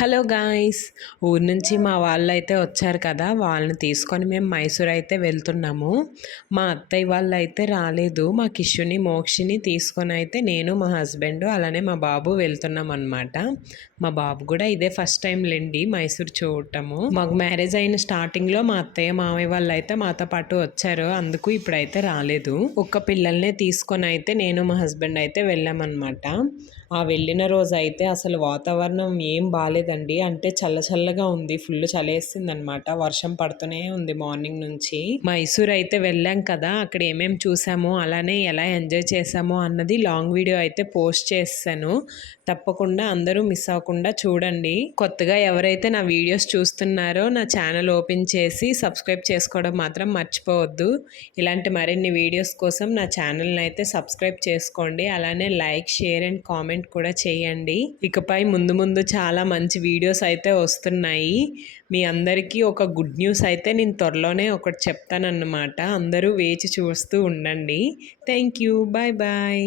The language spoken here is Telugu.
హలో గాయ్స్ ఊరు నుంచి మా వాళ్ళు అయితే వచ్చారు కదా వాళ్ళని తీసుకొని మేము మైసూర్ అయితే వెళ్తున్నాము. మా అత్తయ్య వాళ్ళు అయితే రాలేదు మా కిషుని మోక్షిని తీసుకొని అయితే నేను మా హస్బెండ్ అలానే మా బాబు వెళ్తున్నాం అనమాట మా బాబు కూడా ఇదే ఫస్ట్ టైం లేండి మైసూర్ చూడటము. మాకు మ్యారేజ్ అయిన స్టార్టింగ్లో మా అత్తయ్య మామయ్య వాళ్ళు అయితే మాతో పాటు వచ్చారు అందుకు ఇప్పుడైతే రాలేదు. ఒక్క పిల్లల్నే తీసుకొని అయితే నేను మా హస్బెండ్ అయితే వెళ్ళామన్నమాట. ఆ వెళ్ళిన రోజు అయితే అసలు వాతావరణం ఏం బాగాలేదు లేదండి. అంటే చల్ల చల్లగా ఉంది. ఫుల్ చలేస్తుంది అనమాట వర్షం పడుతూనే ఉంది మార్నింగ్ నుంచి. మైసూర్ అయితే వెళ్ళాం కదా అక్కడ ఏమేమి చూసామో అలానే ఎలా ఎంజాయ్ చేసామో అన్నది లాంగ్ వీడియో అయితే పోస్ట్ చేస్తాను. తప్పకుండా అందరూ మిస్ అవ్వకుండా చూడండి. కొత్తగా ఎవరైతే నా వీడియోస్ చూస్తున్నారో నా ఛానల్ ఓపెన్ చేసి సబ్స్క్రైబ్ చేసుకోవడం మాత్రం మర్చిపోవద్దు. ఇలాంటి మరిన్ని వీడియోస్ కోసం నా ఛానల్ని అయితే సబ్స్క్రైబ్ చేసుకోండి. అలానే లైక్ షేర్ అండ్ కామెంట్ కూడా చేయండి. ఇకపై ముందు ముందు చాలా మంచి మంచి వీడియోస్ అయితే వస్తున్నాయి. మీ అందరికీ ఒక గుడ్ న్యూస్ అయితే నేను త్వరలోనే ఒకటి చెప్తానన్నమాట. అందరూ వేచి చూస్తూ ఉండండి. Thank you. Bye bye.